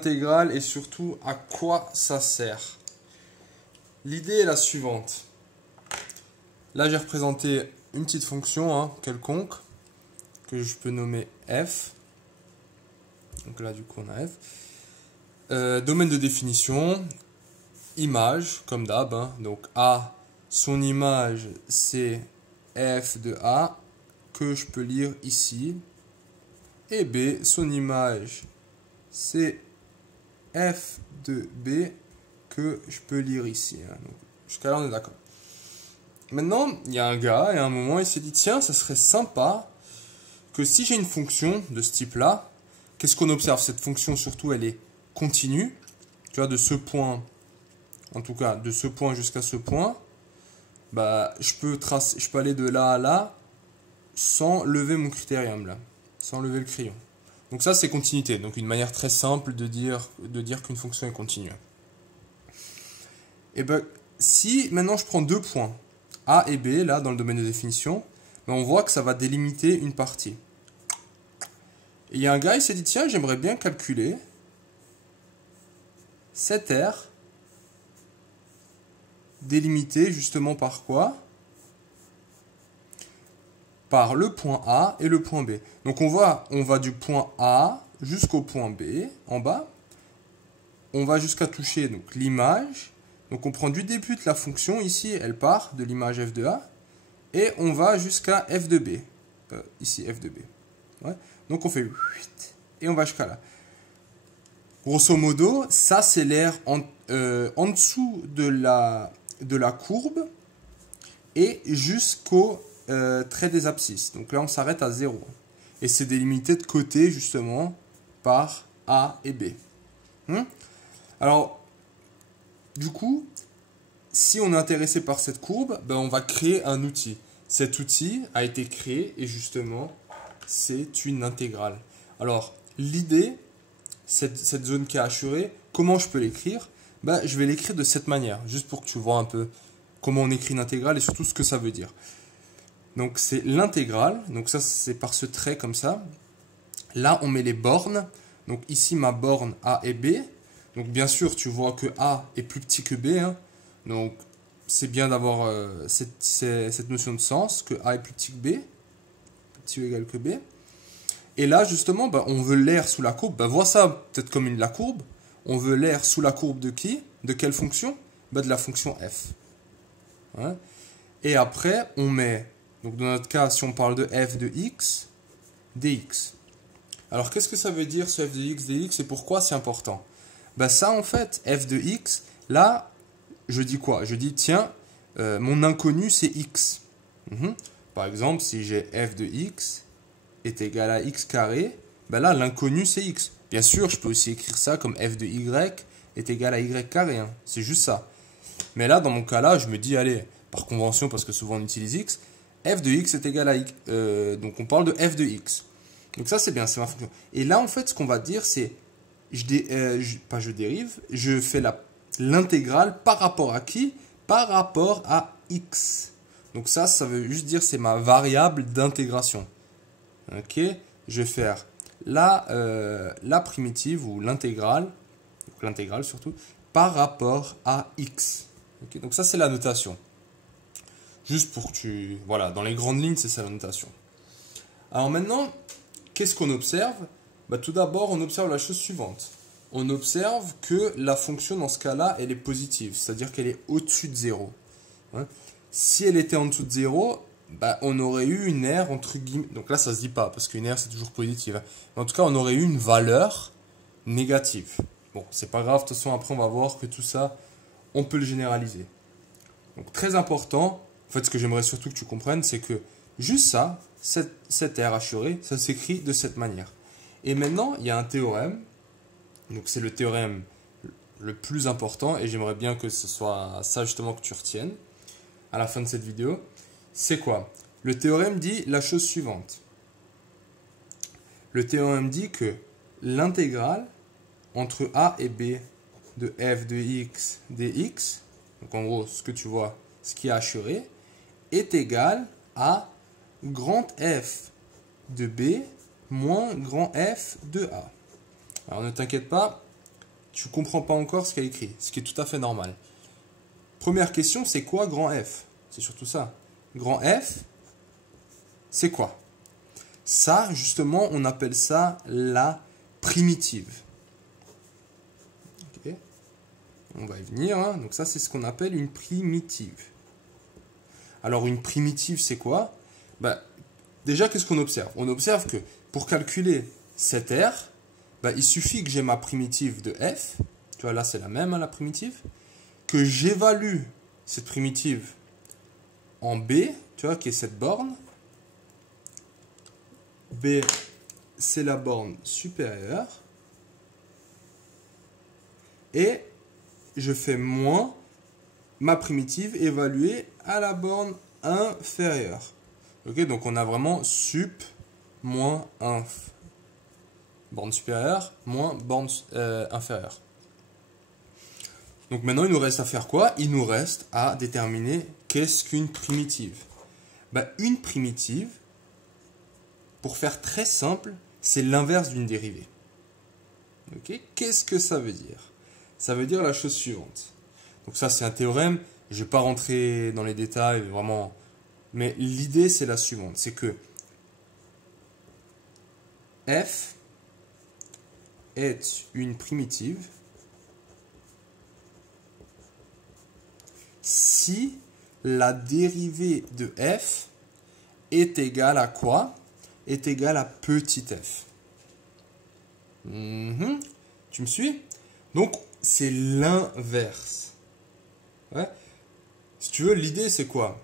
Intégrale et surtout à quoi ça sert. L'idée est la suivante. Là j'ai représenté une petite fonction quelconque que je peux nommer f. Donc là du coup on a f. Domaine de définition, image comme d'hab. Donc A, son image c'est f de A que je peux lire ici. Et B, son image c'est f de B que je peux lire ici. Jusqu'à là, on est d'accord. Maintenant, il y a un gars, et à un moment, il s'est dit, tiens, ça serait sympa que si j'ai une fonction de ce type-là, qu'est-ce qu'on observe? Cette fonction, surtout, elle est continue. Tu vois, de ce point, en tout cas, de ce point jusqu'à ce point, bah, je peux aller de là à là sans lever mon critérium, là, sans lever le crayon. Donc ça, c'est continuité. Donc une manière très simple de dire qu'une fonction est continue. Et ben, si maintenant je prends deux points, A et B, là, dans le domaine de définition, ben, on voit que ça va délimiter une partie. Et il y a un gars, il s'est dit, tiens, j'aimerais bien calculer cette aire délimitée justement par quoi? Par le point A et le point B. Donc on va du point A jusqu'au point B, en bas. On va jusqu'à toucher donc l'image. Donc on prend du début de la fonction, ici elle part de l'image f de A. Et on va jusqu'à f de B. Ici f de B. Ouais. Donc on fait 8 et on va jusqu'à là. Grosso modo, ça c'est l'aire en dessous de la courbe et jusqu'au trait des abscisses. Donc là, on s'arrête à 0. Et c'est délimité de côté, justement, par A et B. Alors, du coup, si on est intéressé par cette courbe, ben on va créer un outil. Cet outil a été créé et justement, c'est une intégrale. Alors, l'idée, cette zone qui est assurée, comment je peux l'écrire? Ben, je vais l'écrire de cette manière, juste pour que tu vois un peu comment on écrit une intégrale et surtout ce que ça veut dire. Donc c'est l'intégrale, donc ça c'est par ce trait comme ça. Là on met les bornes, donc ici ma borne A et B. Donc bien sûr tu vois que A est plus petit que B, donc c'est bien d'avoir cette notion de sens, que A est plus petit que B, plus petit ou égal que B. Et là justement ben, on veut l'aire sous la courbe, ben, vois ça peut-être comme la courbe. On veut l'aire sous la courbe de qui? De quelle fonction? Ben, de la fonction f. Ouais. Et après on met... Donc dans notre cas, si on parle de f de x, dx. Alors qu'est-ce que ça veut dire ce f de x, dx et pourquoi c'est important? Ben ça en fait, f de x, là, je dis quoi? Je dis tiens, mon inconnu c'est x. Par exemple, si j'ai f de x est égal à x carré, ben là l'inconnu c'est x. Bien sûr, je peux aussi écrire ça comme f de y est égal à y carré. C'est juste ça. Mais là, dans mon cas là, je me dis, allez, par convention, parce que souvent on utilise x, f de x est égal à x. Donc on parle de f de x. Donc ça c'est bien, c'est ma fonction. Et là en fait ce qu'on va dire c'est, je dérive, je fais l'intégrale par rapport à qui? Par rapport à x. Donc ça veut juste dire c'est ma variable d'intégration. Ok, je vais faire la primitive ou l'intégrale surtout, par rapport à x. Okay, donc ça c'est la notation. Juste pour que tu... Voilà, dans les grandes lignes, c'est ça la notation. Alors maintenant, qu'est-ce qu'on observe? Bah, tout d'abord, on observe la chose suivante. On observe que la fonction, dans ce cas-là, elle est positive. C'est-à-dire qu'elle est au-dessus de 0. Si elle était en dessous de 0, bah, on aurait eu une aire entre guillemets... Donc là, ça ne se dit pas, parce qu'une aire, c'est toujours positive. En tout cas, on aurait eu une valeur négative. Bon, c'est pas grave. De toute façon, après, on va voir que tout ça, on peut le généraliser. Donc, très important... En fait, ce que j'aimerais surtout que tu comprennes, c'est que juste ça, cette aire assurée, ça s'écrit de cette manière. Et maintenant, il y a un théorème. Donc, c'est le théorème le plus important. Et j'aimerais bien que ce soit ça justement que tu retiennes à la fin de cette vidéo. C'est quoi? Le théorème dit la chose suivante. Le théorème dit que l'intégrale entre A et B de f de x dx, donc en gros, ce que tu vois, ce qui est assuré, est égal à grand F de B moins grand F de A. Alors ne t'inquiète pas, tu ne comprends pas encore ce qu'il y a écrit, ce qui est tout à fait normal. Première question, c'est quoi grand F? C'est surtout ça. Grand F, c'est quoi? Ça, justement, on appelle ça la primitive. Okay. On va y venir. Hein. Donc ça, c'est ce qu'on appelle une primitive. Alors, une primitive, c'est quoi? Bah, déjà, qu'est-ce qu'on observe? On observe que pour calculer cette R, bah, il suffit que j'ai ma primitive de F. Tu vois, là, c'est la même, hein, la primitive. Que j'évalue cette primitive en B, tu vois, qui est cette borne. B, c'est la borne supérieure. Et je fais moins ma primitive évaluée à la borne inférieure. Ok, donc on a vraiment sup moins inf. Borne supérieure moins borne inférieure. Donc maintenant, il nous reste à faire quoi? Il nous reste à déterminer qu'est-ce qu'une primitive. Ben, une primitive, pour faire très simple, c'est l'inverse d'une dérivée. Okay? Qu'est-ce que ça veut dire? Ça veut dire la chose suivante. Donc ça, c'est un théorème. Je ne vais pas rentrer dans les détails, vraiment. Mais l'idée, c'est la suivante. C'est que f est une primitive si la dérivée de f est égale à quoi? Est égale à petit f. Tu me suis? Donc, c'est l'inverse. Ouais. Si tu veux, l'idée, c'est quoi?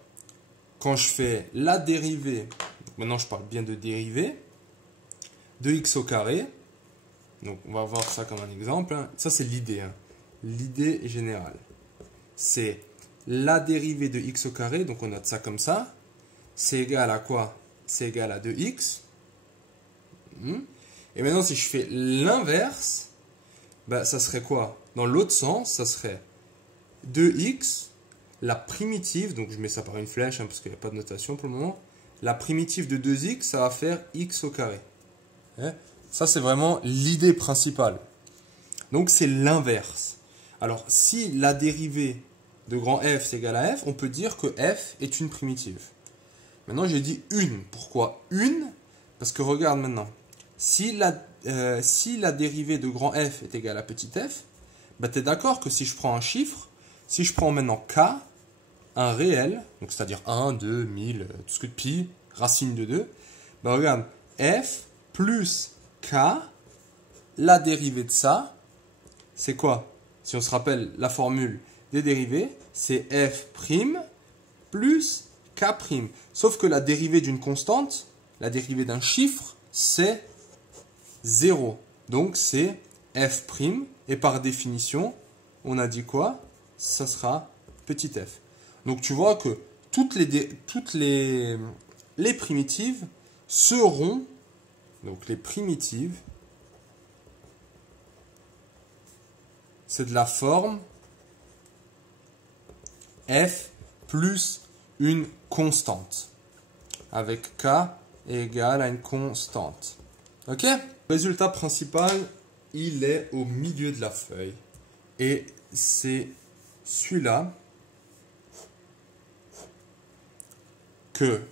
Quand je fais la dérivée, maintenant je parle bien de dérivée, de x au carré, donc on va voir ça comme un exemple. Hein. Ça, c'est l'idée. Hein. L'idée générale. C'est la dérivée de x au carré, donc on note ça comme ça. C'est égal à quoi? C'est égal à 2x. Et maintenant, si je fais l'inverse, bah, ça serait quoi? Dans l'autre sens, ça serait 2x, la primitive, donc je mets ça par une flèche, hein, parce qu'il n'y a pas de notation pour le moment. La primitive de 2x, ça va faire x au carré. Hein? Ça, c'est vraiment l'idée principale. Donc, c'est l'inverse. Alors, si la dérivée de grand f c'est égal à f, on peut dire que f est une primitive. Maintenant, j'ai dit une. Pourquoi une? Parce que regarde maintenant. Si la dérivée de grand f est égale à petit f, bah, tu es d'accord que si je prends un chiffre, si je prends maintenant k, un réel, donc c'est-à-dire 1, 2, 1000, tout ce que de pi, racine de 2, bah, regarde, f plus k, la dérivée de ça, c'est quoi? Si on se rappelle la formule des dérivées, c'est f' plus k'. Sauf que la dérivée d'une constante, la dérivée d'un chiffre, c'est 0. Donc c'est f'. Et par définition, on a dit quoi? Ça sera petit f. Donc tu vois que toutes les primitives seront, donc les primitives, c'est de la forme f plus une constante, avec k égale à une constante. Ok? Le résultat principal, il est au milieu de la feuille. Et c'est celui-là que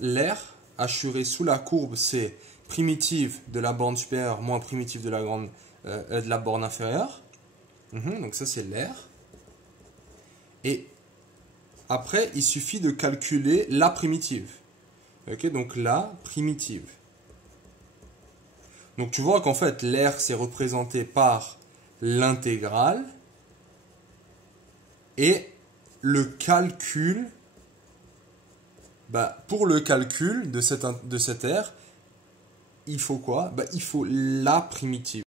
l'air assuré sous la courbe, c'est primitive de la borne supérieure moins primitive de la borne inférieure. Donc ça, c'est l'air. Et après, il suffit de calculer la primitive. Ok, donc la primitive. Donc tu vois qu'en fait, l'air, c'est représenté par l'intégrale. Et le calcul, bah, pour le calcul de cette R, il faut quoi? Bah, il faut la primitive.